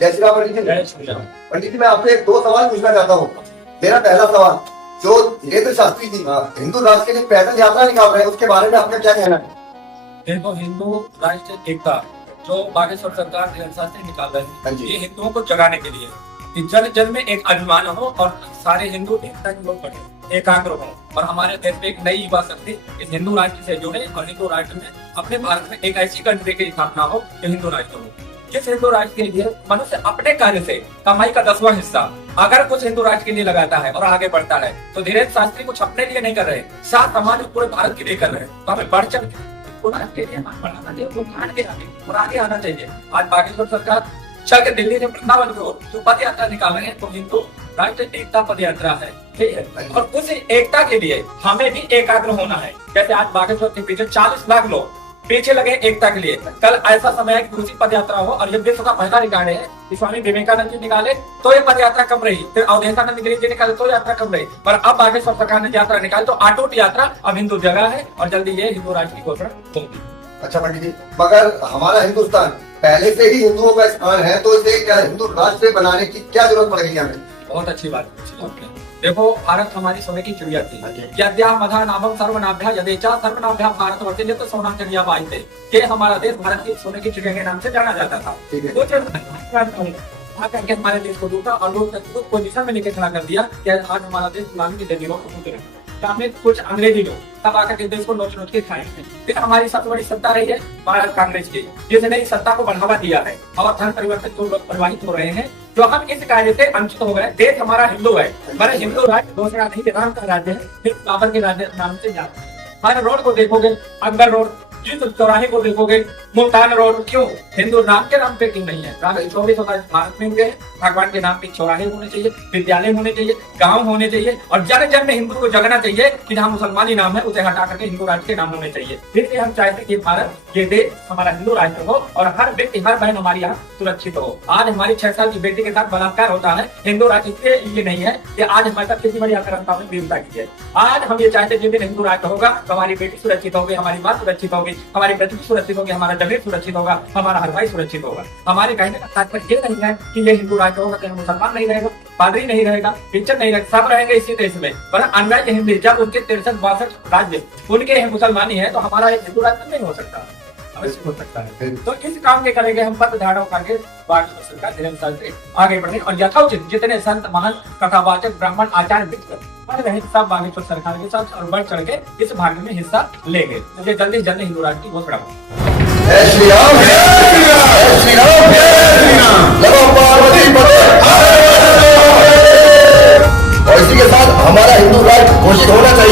जय श्री राम पंडित जी। जय श्री राम। पंडित जी मैं आपसे एक दो सवाल पूछना चाहता हूँ। मेरा पहला सवाल, जो वीरेंद्र शास्त्री जी हिंदू राष्ट्र के लिए पैदल यात्रा निकाल रहे हैं, उसके बारे में आपका क्या कहना है? देखो, हिंदू राष्ट्र एकता जो बागेश्वर सरकार वीरेंद्र शास्त्री निकाल रहे हाँ हैं, जी। ये हिंदुओं को जगाने के लिए कि जन जन में एक अभिमान हो और सारे हिंदू एकता की ओर बढ़े, एकाग्र हो और हमारे देश में एक नई युवा शक्ति इस हिंदू राष्ट्र से जुड़े और हिंदू राष्ट्र में अपने भारत में एक ऐसी कंट्री की स्थापना हो जो हिंदू राष्ट्र हो। जिस हिंदू राष्ट्र के लिए मनुष्य अपने कार्य से कमाई का 10वां हिस्सा अगर कुछ हिंदू राष्ट्र के लिए लगाता है और आगे बढ़ता है, तो धीरेन्द्र शास्त्री कुछ अपने लिए नहीं कर रहे, साथ समाज पूरे भारत के लिए कर रहे हैं। तो हमें बढ़ चढ़ के आगे आना चाहिए। आज बागेश्वर सरकार चल के दिल्ली से वृंदावन की ओर जो पद यात्रा निकाल रहे हैं, तो हिंदू राष्ट्र एकता पद यात्रा है, ठीक है। और उस एकता के लिए हमें भी एकाग्र होना है। जैसे आज बागेश्वर के पीछे 40 लाख लोग पीछे लगे एकता के लिए। कल ऐसा समय है कि दूसरी पद यात्रा हो और ये विश्व का पहला रिकॉर्ड है। स्वामी विवेकानंद जी निकाले तो ये पद यात्रा कम रही, फिर अवधेशानंद गिरी जी निकाले तो यात्रा कम रही, पर अब बागेश्वर सरकार ने यात्रा निकाली तो अटूट यात्रा अब हिंदू जगह है और जल्दी ये हिंदू राष्ट्र की घोषणा होगी। अच्छा पंडित जी, मगर हमारा हिंदुस्तान पहले से ही हिंदुओं का स्थान है, तो इसे क्या हिंदू राष्ट्र बनाने की क्या जरूरत पड़ेगी हमें? बहुत अच्छी बात पूछी आपने। देखो, भारत हमारी सोने की चिड़िया थी। यद्या मधा नामम सर्वनाभ्या यदेचा सर्वनाभ्या भारत वर्ते तो सोना चिड़िया बाई थे कि हमारा देश भारत की सोने की चिड़िया के नाम से जाना जाता था। आकर के हमारे देश को लूटा और लोग पोजीशन में लेके खड़ा कर दिया कि आज हमारा देश गुलामी की जंजीरों को टूट रहा है। कुछ अंग्रेजी लोग तब आकर के देश को नोच नोच के खाए। फिर हमारी सबसे बड़ी सत्ता रही है भारत कांग्रेस की, जिसने इस सत्ता को बढ़ावा दिया है और धर्म परिवर्तन जो लोग प्रवाहित हो रहे हैं, जो हम इस कार्य से वंचित हो गए। देश हमारा हिंदू है, हमारा हिंदू राज्य दूसरा नहीं, राम का राज्य है, फिर बाबर के राज्य नाम से जाता है। हमारे रोड को देखोगे, अकबर रोड, जिस चौराहे को देखोगे, मुल्तान रोड, क्यों हिंदू राम के नाम पे क्यों नहीं है? राम 24 भारत में हुए हैं। भगवान के नाम पे चौराहे होने चाहिए, विद्यालय होने चाहिए, गांव होने चाहिए और जन जन में हिंदू को जगना चाहिए कि जहाँ मुसलमानी नाम है उसे हटा करके हिंदू राष्ट्र के नाम होने चाहिए। फिर से हम चाहते हैं कि भारत, ये देश हमारा हिंदू राष्ट्र हो और हर व्यक्ति, हर बहन हमारी यहाँ सुरक्षित हो। आज हमारी 6 साल की बेटी के साथ बलात्कार होता है, हिंदू राष्ट्र इसलिए ये नहीं है कि आज हमारे साथ कितनी बड़ी आक्रामकता में वीरता की है। आज हम ये चाहते हैं जिस दिन हिंदू राष्ट्र होगा तो हमारी बेटी सुरक्षित होगी, हमारी माँ सुरक्षित होगी, हमारी पृथ्वी सुरक्षित होगी, हमारा जमीन सुरक्षित होगा, हमारा हर भाई सुरक्षित होगा। हमारे कहने का तात्पर्य ये नहीं है कि ये हिंदू राष्ट्र होगा कि मुसलमान नहीं रहेगा, पादरी नहीं रहेगा, टीचर नहीं रहेगा, सब रहेंगे इसी देश में। पर अन्य हिंदी जब उनके 63-62 राज्य उनके मुसलमानी है तो हमारा एक हिंदू राष्ट्र नहीं हो सकता, अवश्य हो सकता है। तो इस काम के करेंगे हम पद धारण करके बागेश्वर सरकार वीरेंद्र शास्त्री आगे बढ़े और यथोचित जितने संत महान कथावाचक ब्राह्मण आचार्य पढ़ रहे सब बागेश्वर सरकार के साथ और बढ़ चढ़ के इस भाग में हिस्सा लेंगे। मुझे जल्दी जल्दी हिंदू राष्ट्र की घोषणा हो। जय श्री राम, जय श्री राम, जय श्री राम, जय श्री राम। नमो पार्वती पते। और इसी के साथ हमारा हिंदू राष्ट्र घोषित होना चाहिए।